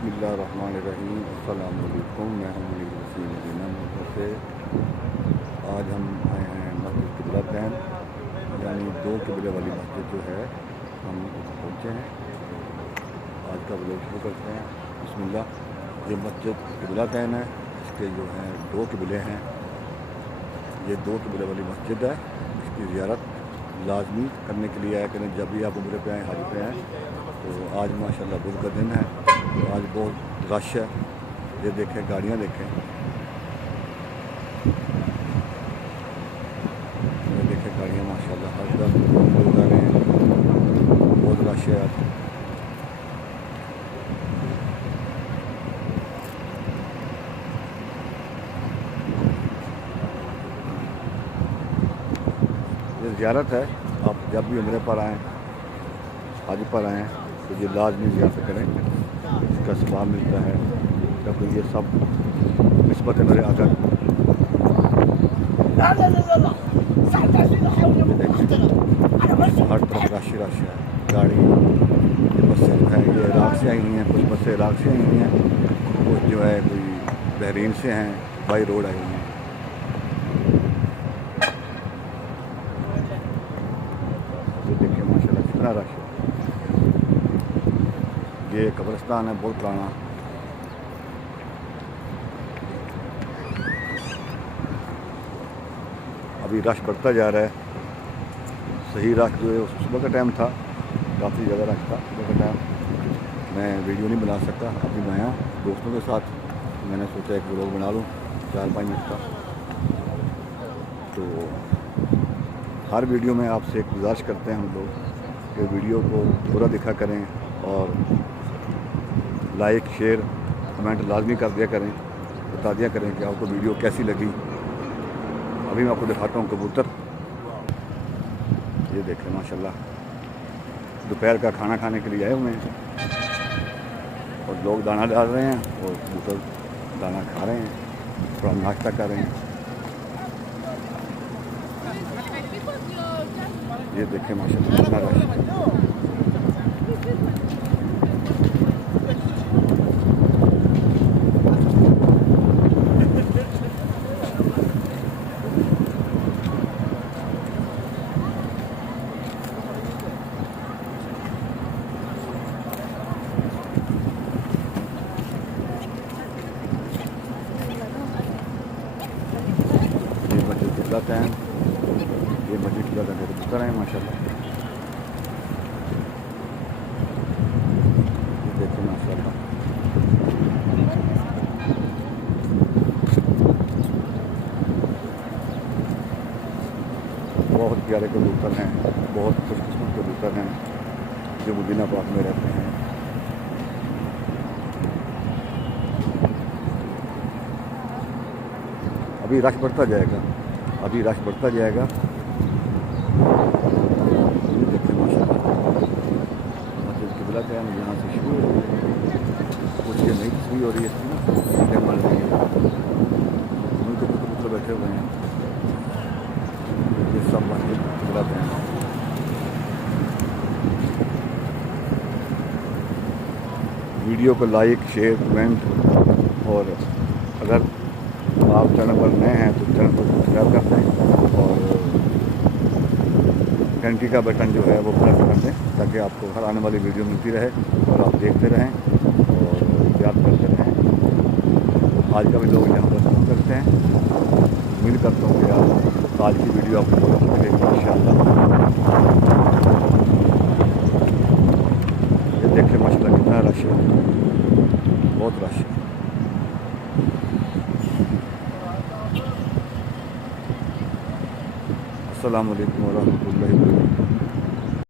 बिस्मिल्लाहिर्रहमानिर्रहीम। अस्सलाम वालेकुम। मैं हूं मुनीर वसीम मदीना मोहम्मद से। आज हम आए हैं मस्जिद क़िबलतैन, यानी दो क़िबले वाली मस्जिद जो है, हम पहुँचे हैं। आज का व्लॉग शुरू करते हैं। बिस्मिल्लाह। ये मस्जिद क़िबलतैन है, इसके जो हैं दो क़िबले हैं। ये दो क़िबले वाली मस्जिद है। इसकी ज़ियारत लाजमी करने के लिए आया करें जब भी आप उम्रे पे आएँ, हज पे आएँ। तो आज माशाल्लाह बुध का दिन है, तो आज बहुत रश है। ये देखें, गाड़ियाँ देखें, ये देखें गाड़ियाँ माशाल्लाह हर तरफ लोग आ रहे हैं, बहुत रश है आज। ये ज़ियारत है, आप जब भी उम्रे पर आएँ, हज पर आएँ, तो ये लाजमी ज़ियारत करें। इसका सवाब मिलता है, क्योंकि ये सब निस्बत मेरे आका हर तरफ रश है। गाड़ी, ये बसें जो हैं ये इराक़ से आई हुई हैं, कुछ बसें इराक़ से आई हुई हैं, कुछ जो है कोई बहरीन से हैं, बाई रोड आई हुई हैं। ये देखिए माशाल्लाह कितना रश है। ये कब्रिस्तान है बहुत पुराना। अभी रश बढ़ता जा रहा है। सही रश जो है सुबह का टाइम था, काफ़ी ज़्यादा रश था सुबह का टाइम। मैं वीडियो नहीं बना सकता, अभी मैं आया दोस्तों के साथ, मैंने सोचा एक व्लॉग बना लूँ 4-5 मिनट का। तो हर वीडियो में आपसे एक गुजारिश करते हैं हम लोग कि वीडियो को पूरा दिखा करें और लाइक, शेयर, कमेंट लाजमी कर दिया करें, बता दिया करें कि आपको वीडियो कैसी लगी। अभी मैं आपको दिखाता हूँ कबूतर। ये देखें माशाल्लाह, दोपहर का खाना खाने के लिए आए हुए हैं और लोग दाना डाल रहे हैं और कबूतर दाना खा रहे हैं, थोड़ा नाश्ता कर रहे हैं। ये देखें माशाल्लाह कितना रश है। मस्जिद क़िबलतैन, ये मस्जिद क़िबलतैन के कबूतर हैं माशाल्लाह। ये देखिए माशाल्लाह, बहुत प्यारे कबूतर हैं, बहुत खुशकिस्मत कबूतर हैं जो मदीना पाक में रहते हैं। अभी रश बढ़ता जाएगा, अभी रश बढ़ता जाएगा। देखिए माशाल्लाह मस्जिद क़िबलतैन यहाँ से शुरू हो रही है, कुछ ये नई तस्वीर हो रही है इसमें ना, कैमरा लगी है, उनके कबूतर बैठे हुए हैं। ये सब मस्जिद क़िबलतैन। वीडियो को लाइक, शेयर, कमेंट, और अगर आप चैनल पर नए हैं तो चैनल को सब्सक्राइब कर दें और घंटी का बटन जो है वो प्रेस कर दें, ताकि आपको हर आने वाली वीडियो मिलती रहे और आप देखते रहें और याद करते रहें। आज का भी लोग यहाँ पर शुरू करते हैं। उम्मीद करता हूँ कि आप आज की वीडियो आपको बहुत अच्छी लगेगी इंशाअल्लाह। ये देखिए माशाल्लाह कितना रश है, बहुत रश है। अस्सलामु अलैकुम व रहमतुल्लाहि व बरकातुहू।